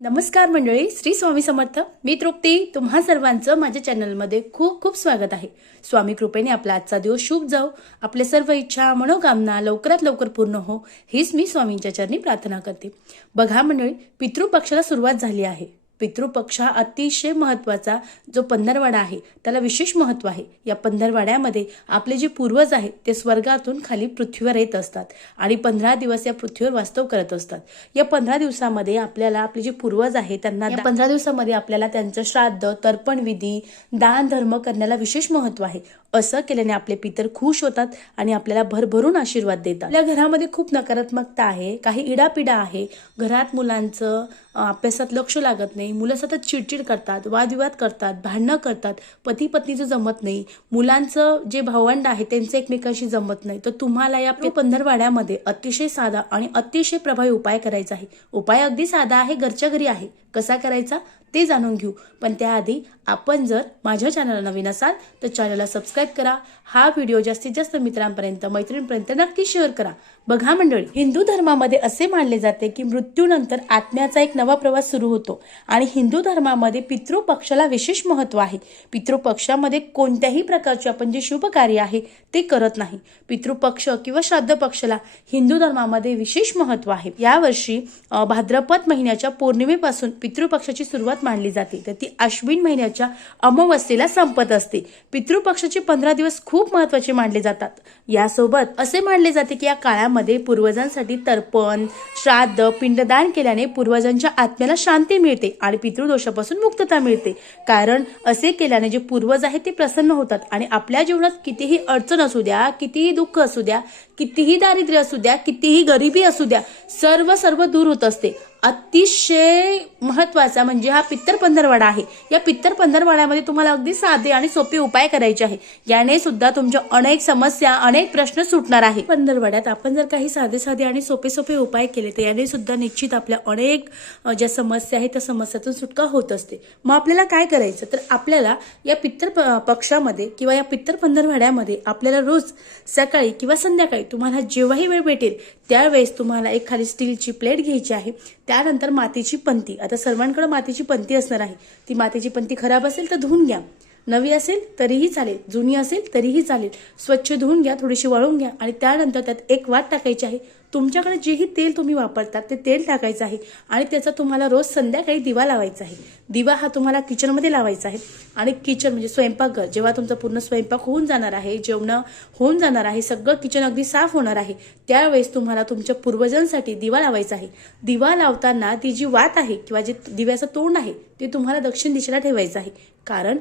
नमस्कार मंडळी, श्री स्वामी समर्थ. मी तृप्ती. तुम्हा सर्वांचं माझ्या चॅनलमध्ये खूप खूप स्वागत आहे. स्वामी कृपेने आपला आजचा दिवस शुभ जाओ, आपले सर्व इच्छा मनोकामना लवकरात लवकर पूर्ण हो, हीच मी स्वामींच्या चरणी प्रार्थना करते. बघा मंडळी, पितृपक्षाला सुरुवात झाली आहे. पितृपक्ष हा अतिशय महत्वाचा जो पंधरवाडा आहे त्याला विशेष महत्व आहे. या पंधरवाड्यामध्ये आपले जे पूर्वज आहेत ते स्वर्गातून खाली पृथ्वीवर येत असतात आणि 15 दिवस या पृथ्वीवर वास्तव करत असतात. या 15 दिवसामध्ये आपल्याला आपले जे पूर्वज आहेत त्यांना 15 दिवसामध्ये आपल्याला त्यांचं श्राद्ध, तर्पण विधी, दान धर्म करण्याला विशेष महत्व आहे. असं केल्याने आपले पितर खुश होतात आणि आपल्याला भरभरून आशीर्वाद देतात. आपल्या घरामध्ये खूप नकारात्मकता आहे, काही इडापिडा आहे. घरात मुलांचं अभ्यासात लक्ष लागत नाही, मुलं सतत चिडचिड करतात, वादविवाद करतात, भांडणं करतात, पती पत्नीचं जमत नाही, मुलांचं जे भावंड आहे त्यांचं एकमेकांशी जमत नाही. तर तुम्हाला या पंधरवाड्यामध्ये अतिशय साधा आणि अतिशय प्रभावी उपाय करायचा आहे. उपाय अगदी साधा आहे, घरच्या घरी आहे. कसा करायचा ते जाणून घेऊ. पण त्याआधी आपण जर माझ्या चॅनलला नवीन असाल तर चॅनलला सबस्क्राईब करा. हा व्हिडिओ जास्तीत जास्त मित्रांपर्यंत, मैत्रिणींपर्यंत नक्की शेअर करा. बघा मंडळी, हिंदू धर्मामध्ये असे मानले जाते की मृत्यूनंतर आत्म्याचा एक नवा प्रवास सुरू होतो आणि हिंदू धर्मामध्ये पितृपक्षाला विशेष महत्व आहे. पितृपक्षामध्ये कोणत्याही प्रकारचे आपण जे शुभ कार्य आहे ते करत नाही. पितृपक्ष किंवा श्राद्ध पक्षाला हिंदू धर्मामध्ये विशेष महत्व आहे. यावर्षी भाद्रपद महिन्याच्या पौर्णिमेपासून पितृपक्षाची सुरुवात मानली जाते, तर ती अश्विन महिन्याच्या अमावस्येला संपत असते. पितृपक्षाचे 15 दिवस खूप महत्वाचे मानले जातात. यासोबत असे मानले जाते की या काळामध्ये पूर्वजांसाठी तर्पण, श्राद्ध, पिंडदान केल्याने पूर्वजांच्या आत्म्याला शांती मिळते आणि पितृदोषापासून मुक्तता मिळते. कारण असे केल्याने जे पूर्वज आहेत ते प्रसन्न होतात आणि आपल्या जीवनात कितीही अडचण असू द्या, कितीही दुःख असू द्या, कितीही दारिद्र्य असू द्या, कितीही गरिबी असू द्या, सर्व दूर होत असते. अतिशय महत्वाचा म्हणजे हा पित्तर पंधरवाडा आहे. या पित्तर पंधरवाड्यामध्ये तुम्हाला अगदी साधे आणि सोपे उपाय करायचे आहे. याने सुद्धा तुमच्या अनेक समस्या, अनेक प्रश्न सुटणार आहे. पंधरवाड्यात आपण जर काही साधे आणि सोपे उपाय केले तर याने सुद्धा निश्चित आपल्या अनेक ज्या समस्या आहेत त्या समस्यातून सुटका होत असते. मग आपल्याला काय करायचं, तर आपल्याला या पित्तर पक्षामध्ये किंवा या पित्तर पंधरवाड्यामध्ये आपल्याला रोज सकाळी किंवा संध्याकाळी तुम्हाला जेव्हाही वेळ भेटेल त्यावेळेस तुम्हाला एक खाली स्टीलची प्लेट घ्यायची आहे. त्यानंतर मातीची पंती, आता सर्वांकडे मातीची पंती असणार आहे. ती मातीची पंती खराब असेल तर धुवून घ्या, नवी असेल तरीही चालेल, जुनी असेल तरीही चालेल. स्वच्छ धुवून घ्या, थोडीशी वाळून घ्या आणि त्यानंतर त्यात एक वाट टाकायची आहे. तुमच्याकडे जेही तेल तुम्ही वापरतात ते तेल टाकायचं आहे आणि त्याचा तुम्हाला रोज संध्याकाळी दिवा लावायचा आहे. दिवा हा तुम्हाला किचनमध्ये लावायचा आहे आणि किचन म्हणजे स्वयंपाकघर, जेव्हा तुमचा पूर्ण स्वयंपाक होऊन जाणार आहे, जेवण होऊन जाणार आहे, सगळं किचन अगदी साफ होणार आहे, त्यावेळेस तुम्हाला तुमच्या पूर्वजांसाठी दिवा लावायचा आहे. दिवा लावताना ती जी वात आहे किंवा जे दिव्याचं तोंड आहे ते तुम्हाला दक्षिण दिशेला ठेवायचं आहे. कारण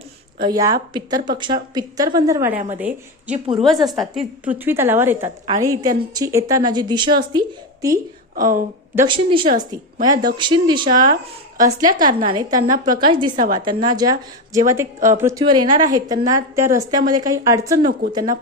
या पित्तर पंधरवाड्यामध्ये जे पूर्वज असतात ते पृथ्वी तलावर येतात आणि त्यांची येताना जी दिशा असती ती दक्षिण दिशा असती. मग या दक्षिण दिशा असल्या कारणाने त्यांना प्रकाश दिसावा. त्यांना जेव्हा ते पृथ्वीवर येणार आहेत त्यांना त्या रस्त्यामध्ये काही अडचण नको, त्यांना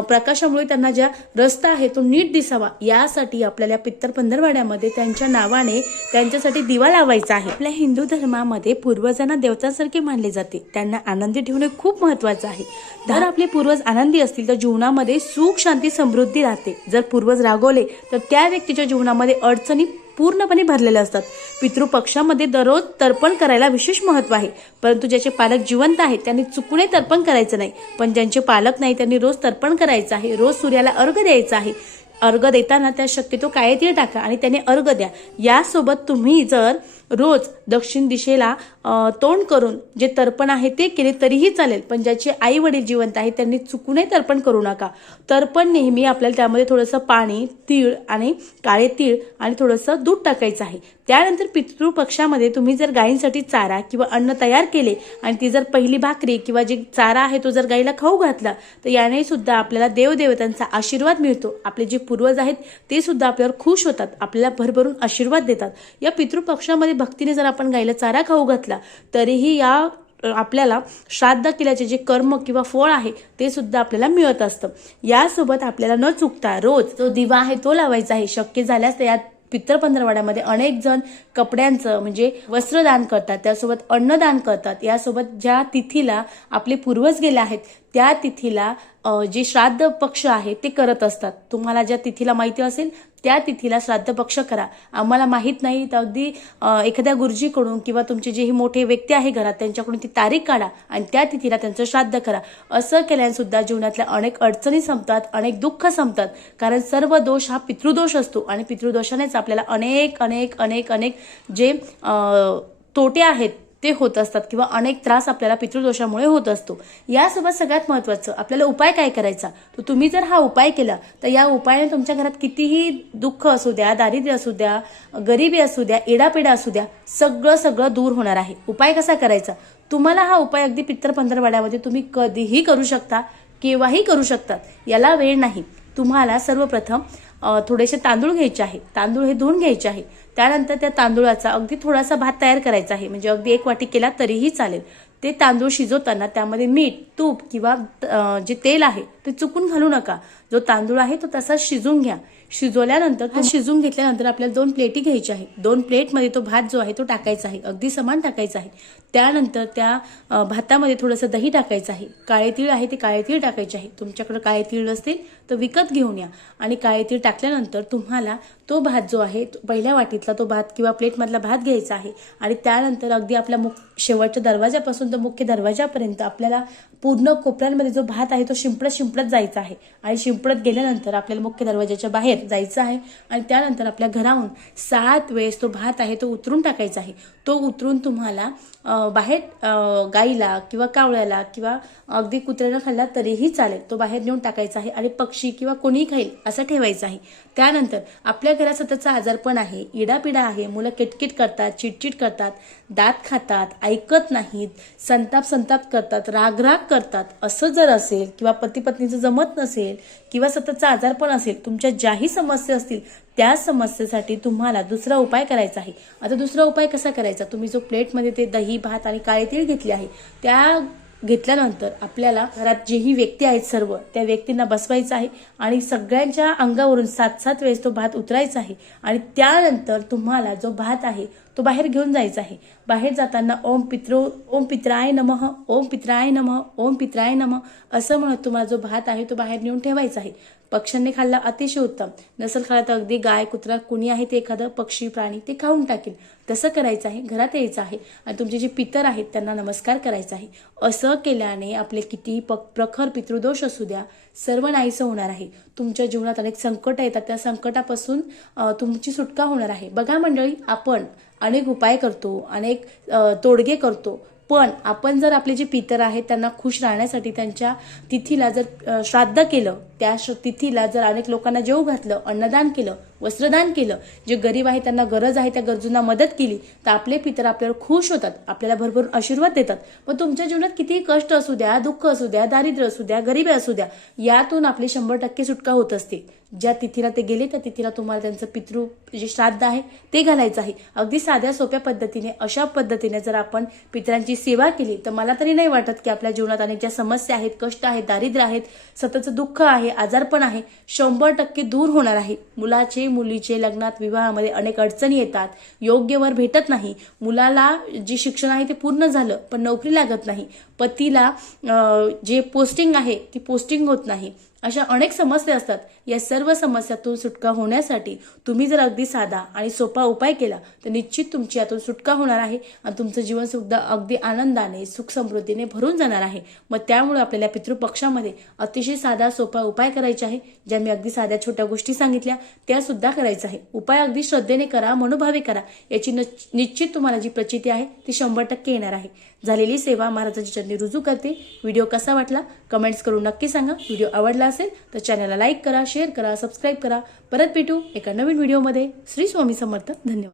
प्रकाशामुळे त्यांना ज्या रस्ता आहे तो नीट दिसावा, यासाठी आपल्याला पित्तर पंधरवाड्यामध्ये त्यांच्या नावाने त्यांच्यासाठी दिवा लावायचा आहे. आपल्या हिंदू धर्मामध्ये पूर्वजांना देवतांसारखे मानले जाते. त्यांना आनंदी ठेवणे खूप महत्वाचं आहे. जर आपले पूर्वज आनंदी असतील तर जीवनामध्ये सुख, शांती, समृद्धी राहते. जर पूर्वज रागवले तर त्या व्यक्तीच्या जीवनामध्ये अडचणी पूर्णपणे भरलेल्या असतात. पितृपक्षामध्ये दररोज तर्पण करायला विशेष महत्व आहे. परंतु ज्याचे पालक जिवंत आहेत त्यांनी चुकूने तर्पण करायचं नाही, पण ज्यांचे पालक नाही त्यांनी रोज तर्पण करायचं आहे. रोज सूर्याला अर्घ द्यायचा आहे. अर्घ देताना त्या शक्यतो काळे तीळ टाका आणि त्याने अर्घ द्या. यासोबत तुम्ही जर रोज दक्षिण दिशेला तोंड करून जे तर्पण आहे ते केले तरीही चालेल, पण ज्याचे आई वडील जिवंत आहेत त्यांनी चुकूनही तर्पण करू नका. तर्पण नेहमी आपल्याला त्यामध्ये थोडंसं पाणी, तीळ आणि काळे तीळ आणि थोडंसं दूध टाकायचं आहे. त्यानंतर पितृपक्षामध्ये तुम्ही जर गायींसाठी चारा किंवा अन्न तयार केले आणि ती जर पहिली भाकरी किंवा जे चारा आहे तो जर गायीला खाऊ घातला तर याने सुद्धा आपल्याला देवदेवतांचा आशीर्वाद मिळतो. आपले जे पूर्वज आहेत ते सुद्धा आपल्यावर खुश होतात, आपल्याला भरभरून आशीर्वाद देतात. या पितृपक्षामध्ये भक्तीने जर आपण गायीला चारा खाऊ घातला तरीही या आपल्याला श्राद्ध केल्याचे जे कर्म किंवा फळ आहे ते सुद्धा आपल्याला मिळत असतं. यासोबत आपल्याला न चुकता रोज जो दिवा आहे तो लावायचा आहे. शक्य झाल्यास यात पित्तर पंधरवाड्यामध्ये अनेक जण कपड्यांचं म्हणजे वस्त्रदान करतात, त्यासोबत अन्नदान करतात. यासोबत ज्या तिथीला आपले पूर्वज गेले आहेत त्या तिथीला जे श्राद्ध पक्ष आहे ते करत असतात. तुम्हाला ज्या तिथीला माहिती असेल त्या तिथीला श्राद्ध पक्ष करा. आम्हाला माहीत नाही तर अगदी एखाद्या गुरुजीकडून किंवा तुमचे जे मोठे व्यक्ती आहे घरात त्यांच्याकडून ती तारीख काढा आणि त्या तिथीला त्यांचं श्राद्ध करा. असं केल्याने सुद्धा जीवनातल्या अनेक अडचणी संपतात, अनेक दुःख संपतात. कारण सर्व दोष हा पितृदोष असतो आणि पितृदोषानेच आपल्याला अनेक अनेक अनेक अनेक जे तोटे आहेत ते होत असतात किंवा अनेक त्रास आपल्याला पितृदोषामुळे होत असतो. यासोबत सगळ्यात महत्त्वाचं आपल्याला उपाय काय करायचा, तर तुम्ही जर हा उपाय केला तर या उपायाने तुमच्या घरात कितीही दुःख असू द्या, दारिद्र्य असू द्या, गरिबी असू द्या, एडापिडा असू द्या, सगळं दूर होणार आहे. उपाय कसा करायचा, तुम्हाला हा उपाय अगदी पित्तर पंधरवड्यामध्ये तुम्ही कधीही करू शकता, केव्हाही करू शकतात. याला वेळ नाही. तुम्हाला सर्वप्रथम थोडेसे तांदूळ घ्यायचे आहे. तांदूळ हे धुवून घ्यायचे आहे. त्यानंतर त्या तांदूळाचा अगदी थोडासा भात तयार करायचा आहे, म्हणजे अगदी 1 वाटी केला तरीही चालेल. ते तांदूळ शिजवताना त्यामध्ये मीठ, तूप किंवा जे तेल आहे ते चुकून घालू नका. जो तांदूळ आहे तो तसाच शिजून घ्या. शिजवल्यानंतर हा शिजून घेतल्यानंतर आपल्याला 2 प्लेटी घ्यायची आहे. 2 प्लेटमध्ये तो भात जो आहे तो टाकायचा आहे, अगदी समान टाकायचा आहे. त्यानंतर त्या भातामध्ये थोडंसं दही टाकायचं आहे. काळे तीळ आहे ते काळे तीळ टाकायचे आहे. तुमच्याकडे काळे तीळ नसतील तर विकत घेऊन या. आणि काळे तीळ टाकल्यानंतर तुम्हाला तो भात जो आहे पहिल्या वाटीतला तो भात किंवा प्लेटमधला भात घ्यायचा आहे. आणि त्यानंतर अगदी आपल्या शेवटच्या दरवाजापासून तर मुख्य दरवाजापर्यंत आपल्याला पूर्ण कोपऱ्यांमध्ये जो भात आहे तो शिंपडत जायचा आहे. आणि शिंपडत गेल्यानंतर आपल्याला मुख्य दरवाजाच्या बाहेर जायचं आहे. आणि त्यानंतर आपल्या घराहून 7 वेळेस तो भात आहे तो उतरून टाकायचा आहे. तो उतरून तुम्हाला बाहेर गाईला किंवा कावळ्याला किंवा अगदी कुत्र्याला खाल्ला तरीही चालेल, तो बाहेर नेऊन टाकायचा आहे. आणि पक्षी किंवा कोणी खाईल असं ठेवायचं आहे. त्यानंतर आपल्या घरात सततचा आजारपण आहे, इडापिडा आहे, मुलं किटकिट करतात, चिडचिड करतात, दात खातात, ऐकत नाहीत, संताप करतात, राग करतात, असं जर असेल किंवा पती पत्नीचं जमत नसेल किंवा सततचा आजारपण असेल, तुमच्या ज्याही समस्या असतील त्या समस्येसाठी तुम्हाला दुसरा उपाय करायचा आहे. आता दुसरा उपाय कसा करायचा, तुम्ही जो प्लेटमध्ये ते दही, भात आणि काळे तीळ घेतले आहे त्या घेतल्यानंतर आपल्याला घरात जेही व्यक्ती आहेत सर्व त्या व्यक्तींना बसवायचं आहे आणि सगळ्यांच्या अंगावरून 7 वेळेस तो भात उतरायचा आहे. आणि त्यानंतर तुम्हाला जो भात आहे तो बाहेर घेऊन जायचा आहे. बाहेर जाताना ओम पित्राय नमः, ओम पित्राय नमः, ओम पित्राय नमः असं म्हणत तुम्हाला जो भात आहे तो बाहेर नेऊन ठेवायचा आहे. पक्ष्यांनी खाल्ला अतिशय उत्तम, नसेल खाल्ला तर अगदी गाय, कुत्रा कुणी आहे ते एखादं पक्षी प्राणी ते खाऊन टाकेल. तसं करायचं आहे. घरात यायचं आहे आणि तुमचे जे पितर आहेत त्यांना नमस्कार करायचा आहे. असं केल्याने आपले किती प्रखर पितृदोष असू द्या सर्व नाहीसं होणार आहे. तुमच्या जीवनात अनेक संकट येतात, त्या संकटापासून तुमची सुटका होणार आहे. बघा मंडळी, आपण अनेक उपाय करतो, अनेक तोडगे करतो, पण आपण जर आपले जे पितर आहेत त्यांना खुश राहण्यासाठी त्यांच्या तिथीला जर श्राद्ध केलं, त्या तिथीला जर अनेक लोकांना जेवू घातलं, अन्नदान केलं, वस्त्रदान केलं, जे गरीब आहे त्यांना गरज आहे त्या गरजूंना मदत केली तर आपले पितर आपल्याला खुश होतात, आपल्याला भरभरून आशीर्वाद देतात. मग तुमच्या जीवनात कितीही कष्ट असू द्या, दुःख असू द्या, दारिद्र्य असू द्या, गरिबी असू द्या, यातून आपली 100% सुटका होत असते. ज्या तिथीला ते गेले त्या तिथीला तुम्हाला त्यांचं पितृ जे श्राद्ध आहे ते घालायचं आहे. अगदी साध्या सोप्या पद्धतीने अशा पद्धतीने जर आपण पितरांची सेवा केली तर मला तरी नाही वाटत की आपल्या जीवनात अनेक ज्या समस्या आहेत, कष्ट आहेत, दारिद्र्य आहेत, सततचं दुःख आहे, आजारपण आहे, 100% दूर होणार आहे. मुलाचे मुलीचे लग्नात विवाहामध्ये अनेक अडचणी येतात, योग्य वर भेटत नाही, मुलाला जे शिक्षण आहे ते पूर्ण झालं पण नोकरी लागत नाही, पतीला जे पोस्टिंग आहे ती पोस्टिंग होत नाही, अशा अनेक समस्या असतात. या सर्व समस्यातून सुटका होण्यासाठी तुम्ही जर अगदी साधा आणि सोपा उपाय केला तर निश्चित तुमची यातून सुटका होणार आहे आणि तुमचं जीवन सुद्धा अगदी आनंदाने, सुख समृद्धीने भरून जाणार आहे. मग त्यामुळे आपल्याला पितृपक्षामध्ये अतिशय साधा सोपा उपाय करायचे आहे. ज्या मी अगदी साध्या छोट्या गोष्टी सांगितल्या त्या सुद्धा करायचं आहे. उपाय अगदी श्रद्धेने करा, मनोभावे करा, याची निश्चित तुम्हाला जी प्रचिती आहे ती 100% येणार आहे. झालेली सेवा महाराजांची चरणी रुजू करते. व्हिडिओ कसा वाटला कमेंट्स करून नक्की सांगा. व्हिडिओ आवडला असेल तर चॅनलला लाईक करा, शेअर करा, सबस्क्राईब करा. परत भेटू एका नवीन व्हिडिओमध्ये. श्री स्वामी समर्थ. धन्यवाद.